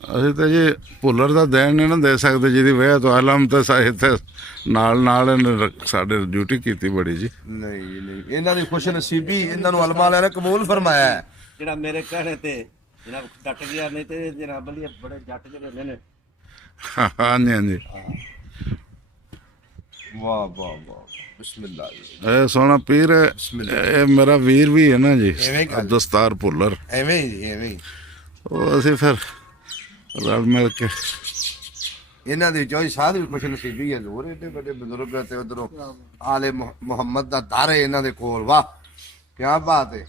ਅਸੀਂ ਤਾਂ ਜੀ ਭੁੱਲਰ ਦਾ ਦੇਣ ਨਹੀਂ ਨਾ ਦੇ ਸਕਦੇ, ਜਿਹਦੀ ਵਜ੍ਹਾ ਤੋਂ ਆਲਮ ਤੇ ਇੱਥੇ ਨਾਲ ਇਹਨੇ ਸਾਡੇ ਡਿਊਟੀ ਕੀਤੀ ਬੜੀ ਜੀ। ਨਹੀਂ ਜੀ ਨਹੀਂ, ਇਹਨਾਂ ਦੀ ਖੁਸ਼ ਨਸੀਬੀ ਇਹਨਾਂ ਨੂੰ ਅਲਮਾ ਵਾਲਿਆਂ ਨੇ ਕਬੂਲ ਫਰਮਾਇਆ ਹੈ। ਜਿਹੜਾ ਮੇਰੇ ਕਹਿਣੇ ਤੇ ਜਨਾਬ ਡਟ ਗਿਆ, ਨਹੀਂ ਤੇ ਜਨਾਬ ਬਲੀ ਬੜੇ ਜੱਟ ਜਿਹੜੇ ਹੁੰਦੇ ਨੇ। ਹਾਂਜੀ ਹਾਂਜੀ। ਵਾਹ ਵਾਹ ਵਾਹ, ਬਿਸਮਿਲ੍ਲਾ ਜੀ। ਇਹ ਸੋਹਣਾ ਪੀਰ ਹੈ, ਇਹ ਮੇਰਾ ਵੀਰ ਵੀ ਹੈ ਨਾ ਜੀ, ਦਸਤਾਰ ਭੁੱਲਰ। ਐਵੇਂ ਹੀ ਜੀ, ਐਵੇਂ ਹੀ ਉਹ ਅਸੀਂ ਫਿਰ ਰਲ ਮਿਲ ਕੇ ਇਹਨਾਂ ਦੀ ਚੋਈ ਸਾਧ ਵੀ ਖੁਸ਼ ਨਸੀਬੀ ਹੈ। ਜ਼ੋਰ ਏਡੇ ਵੱਡੇ ਬਜ਼ੁਰਗ ਤੇ ਉਧਰੋਂ ਆਲੇ ਮੁਹੰਮਦ ਦਾ ਦਰ ਹੈ ਇਹਨਾਂ ਦੇ ਕੋਲ। ਵਾਹ ਕਿਆ ਬਾਤ ਹੈ।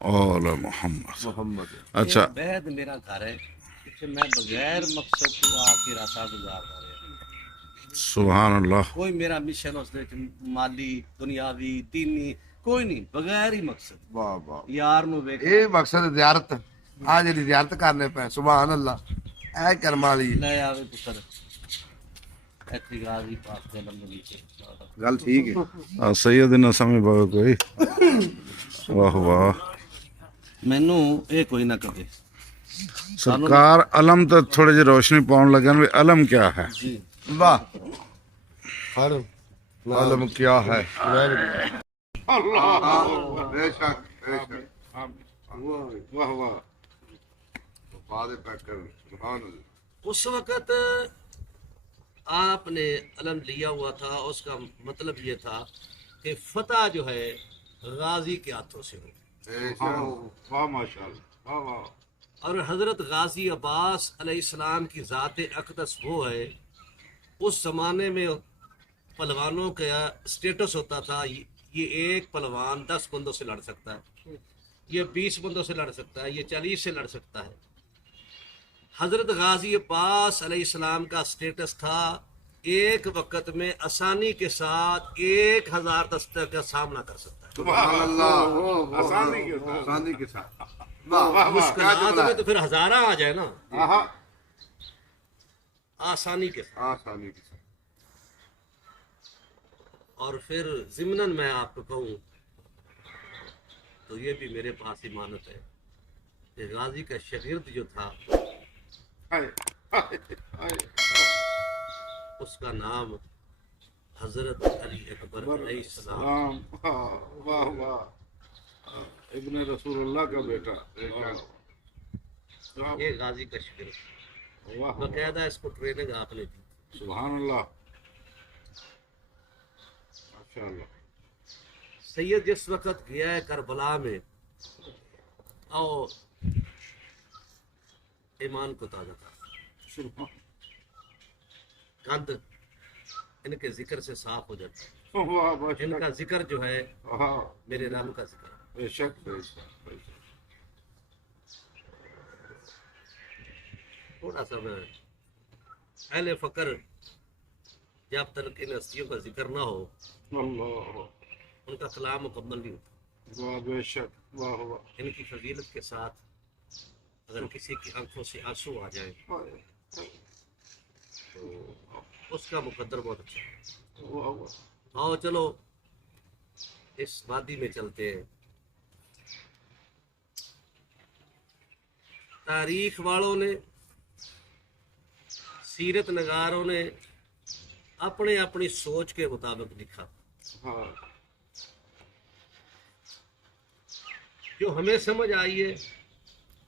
ਆਲੇ ਮੁਹੰਮਦ। ਅੱਛਾ ਬਹਿਦ ਮੇਰਾ ਘਰ ਹੈ, ਇੱਥੇ ਮੈਂ ਬਗੈਰ ਮਕਸਦ ਤੋਂ ਆ ਕੇ ਰਾਤਾਂ ਗੁਜ਼ਾਰਦਾ ਰਿਹਾ। ਸੁਭਾਨ ਅੱਲਾਹ। ਕੋਈ ਮੇਰਾ ਮਿਸ਼ਨ ਉਸ ਦੇ ਵਿੱਚ ਮਾਲੀ ਦੁਨਿਆਵੀ ਦੀਨੀ ਕੋਈ ਨਹੀਂ, ਬਗੈਰ ਹੀ ਮਕਸਦ। ਵਾਹ ਵਾਹ, ਯਾਰ ਨੂੰ ਵੇਖ ਇਹ ਮਕਸਦ ਜ਼ਿਆਰਤ, ਆ ਜਿਹੜੀ ਜ਼ਿਆਰਤ ਕਰਨੇ ਪਏ। ਸੁਭਾਨ ਅੱਲਾਹ, ਇਹ ਕਰਮ ਵਾਲੀ ਲੈ ਆਵੇ ਪੁੱਤਰ ਇੱਥੇ ਗਾਜ਼ੀ ਪਾਕ ਦੇ ਲੰਮੇ ਨੀਚੇ ਗੱਲ ਠੀਕ ਹੈ। ਸੈਯਦ ਨਾ ਸਮਝ ਪਾਵੇ ਕੋਈ। ਵਾਹ ਵਾਹ। ਮੈਨੂੰ ਇਹ ਕੋਈ ਨਾ ਕਹੇ। ਸਰਕਾਰ ਅਲਮ ਤੇ ਥੋੜੀ ਜਿਹੀ ਰੋਸ਼ਨੀ ਪਾਉਣ ਲੱਗਣ ਵੀ ਅਲਮ ਕਿਆ ਹੈ। ਜੀ ਵਾਹ, ਹਰ ਆਲਮ ਕਿਆ ਹੈ। بے شک بے شک، واہ واہ، وفاد پیکر سبحان اللہ۔ اس وقت آپ نے علم لیا ہوا تھا، اس کا مطلب یہ تھا کہ فتح جو ہے غازی کے ہاتھوں سے ہو۔ واہ ماشاء اللہ، واہ واہ۔ اور حضرت غازی عباس علیہ السلام کی ذات اقدس وہ ہے، اس زمانے میں پہلوانوں کا سٹیٹس ہوتا تھا، یہ ایک پہلوان 10 بندوں سے لڑ سکتا ہے، یہ 20 بندوں سے لڑ سکتا ہے، یہ 40 سے لڑ سکتا ہے۔ حضرت غازی عباس علیہ السلام کا سٹیٹس تھا ایک وقت میں آسانی کے ساتھ 1000 دستہ کا سامنا کر سکتا ہے۔ سبحان اللہ، آسانی کے ساتھ۔ مشکلات میں تو پھر ہزارہ آ جائے نا، آسانی کے ساتھ۔ آسانی کے ساتھ۔ اور پھر ضمناً میں آپ کو کہوں تو یہ بھی میرے پاس امانت ہے کہ غازی کا شاگرد جو تھا اس کا نام حضرت علی اکبر علیہ السلام، واہ واہ، ابن رسول اللہ کا بیٹا۔ یہ غازی کا شاگرد باقاعدہ اس کو ٹریننگ آپ نے دی۔ سبحان اللہ، ماشاء اللہ۔ سید جس وقت گیا ہے کربلا میں، اور ایمان کو تازہ تھا، کند ان کے ذکر سے صاف ہو جاتا ہے۔ ان کا ذکر جو ہے میرے نام کا ذکر ہے۔ بے شک بے شک۔ تھوڑا سا میں اہل فقر جب تک ان ہستیوں کا ذکر نہ ہو ان کا کلام مکمل نہیں ہوتا۔ واہ بے شک، واہ واہ۔ ان کی فضیلت کے ساتھ اگر کسی کی آنکھوں سے آنسو آ جائیں تو اس کا مقدر بہت اچھا ہے۔ آؤ چلو اس وادی میں چلتے ہیں۔ تاریخ والوں نے، سیرت نگاروں نے اپنے اپنی سوچ کے مطابق لکھا، جو ہمیں سمجھ آئی ہے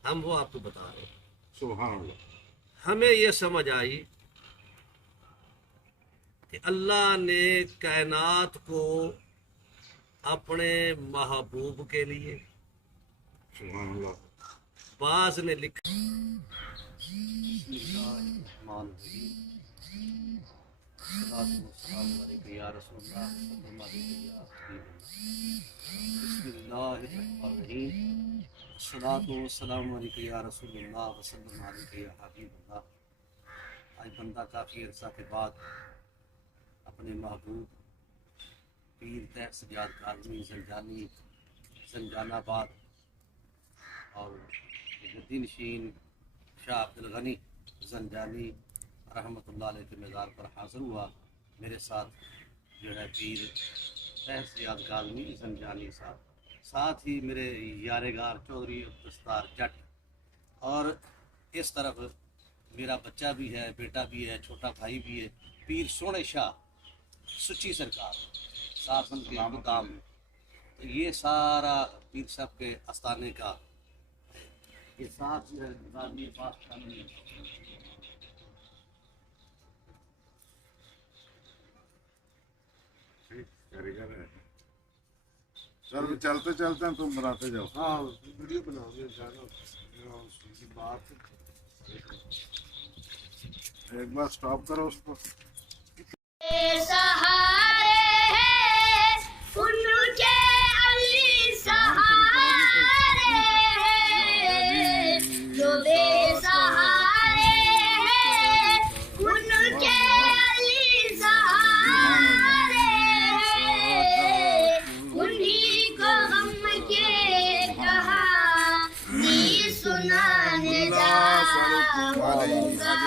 ہم وہ آپ کو بتا رہے ہیں۔ سبحان اللہ۔ ہمیں یہ سمجھ آئی کہ اللہ نے کائنات کو اپنے محبوب کے لیے، سبحان اللہ۔ بعض نے لکھا یا رسول اللہ بسم اللہ الرحمن الرحیم، الصلاۃ والسلام علیک یا رسول اللہ وسلم علیک یا حبیب اللہ۔ آج بندہ کافی عرصہ کے بعد اپنے محبوب پیر تہ سجاد کاظمی زنجانی زنجان آباد اور جدی نشین شاہ عبد الغنی زنجانی رحمۃ اللہ علیہ کے مزار پر حاضر ہوا۔ میرے ساتھ جو ہے پیر تہ سجاد کاظمی زنجانی صاحب، ساتھ ہی میرے یارگار چودھری دستار جٹ، اور اس طرف میرا بچہ بھی ہے، بیٹا بھی ہے، چھوٹا بھائی بھی ہے، پیر سونے شاہ سچی سرکار ساسن کے مقام میں۔ تو یہ سارا پیر صاحب کے آستانے کا یہ ساتھ آدمی پاس کرنے چل چلتے چلتے تم بناتے جاؤ. ہاں ویڈیو بناؤ گے بات ایک بار اسٹاپ کرو اس کو. سہارے ہیں ان کے علی سہارے ہیں جو بے سہارے ہیں ان کے علی سہارے ہیں انہیں کو غم کے کہانی سنانے جاؤں گا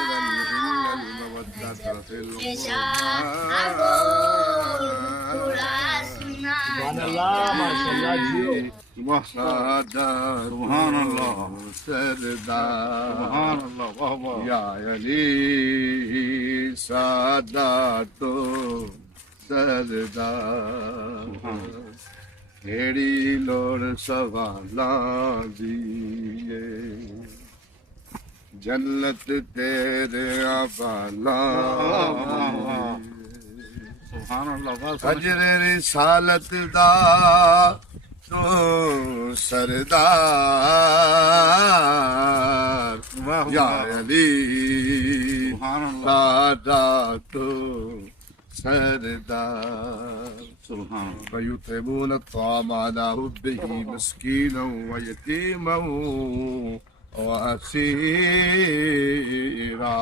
سبحان اللہ سردار سبحان اللہ واہ واہ. یا علی سادات سردار کیڑی لوڑ سوالاں دیے جنت تیرے بالاں سبحان اللہ واہ. اجر رسالت دا تو سردار یا علی سبحان اللہ سادات سردار سبحان اللہ. فيطعمون الطعام على حبه مسكينا ويتيما وأسيرا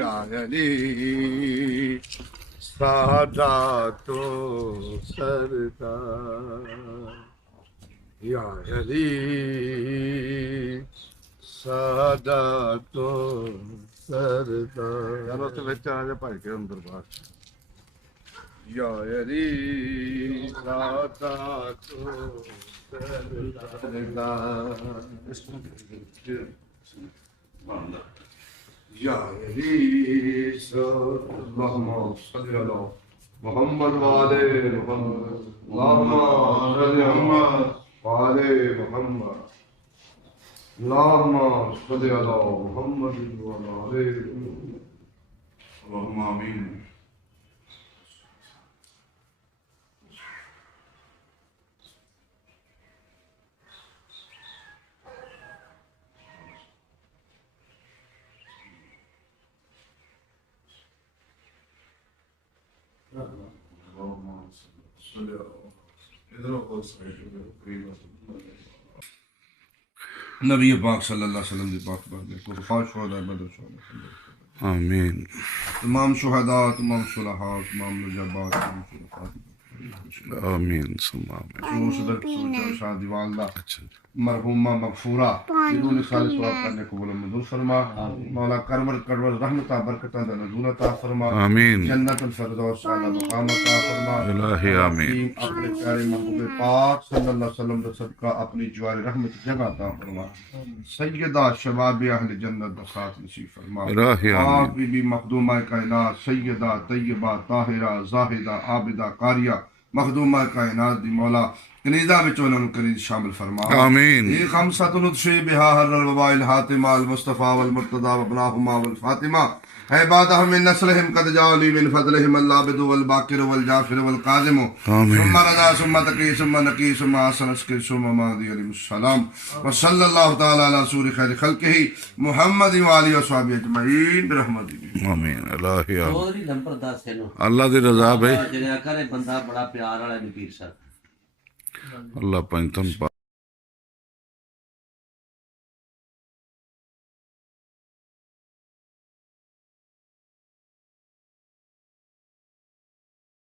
يا علي سادات سردار يا علي سادات سردار چلو تو بچہ آ جا بھائی کے اندر باہر. یا علی سادات سردار یا علی اللہم صلی علی محمد وآلِ محمد اللہم صلی محمد وآلِ محمد اللہم صلی علی محمد وآلِ محمد اللہم آمین. نبی پاک صلی اللہ علیہ وسلم دی پاک بات کو خواہش ہو رہا ہے بدر شہداء آمین. تمام شہداء تمام صلحاء تمام نجبات تمام شرفاء آمین ثم آمین. صدر شادی والدہ اچھا مرحومہ مغفورہ بدون خالص ثواب کرنے کو بولے منظور فرما. مولا کرور کرور رحمتہ برکتہ نزول عطا فرما. آمین. جنت الفردوس اعلی مقام عطا فرما. الہی آمین. اپنے پیارے محبوب پاک صلی اللہ علیہ وسلم کا صدقہ اپنی جوار رحمت جگہ عطا فرما. سیدہ شباب اہل جنت بسات نصیب فرما. الہی آپ آمین. بی بی مخدومہ کائنات سیدہ طیبہ طاہرہ زاہدہ عابدہ قاریہ مخدومہ کائنات دی مولا کنیزہ بچوں نے کنیز شامل فرما. آمین. یہ خمسۃ نطفی بہا حر الوباء الحاتمہ المصطفیٰ والمرتضیٰ وابناہما والفاطمہ عبادہ من نسلہم قد جعلی من فضلہم العابد والباقر والجافر والقادم آمین. ثم رضا ثم تقی ثم نقی ثم حسن اسکر ثم مہدی علیہ السلام وصلی اللہ تعالی علی رسول خیر خلقہ محمد وآلہ وصحبہ اجمعین برحمتہ. آمین. الہی آمین. اور ہی نمبر 10 ہے نو اللہ دی رضا بھائی. جڑا کرے بندہ بڑا پیار والا نہیں پیر صاحب. اللہ پنجتن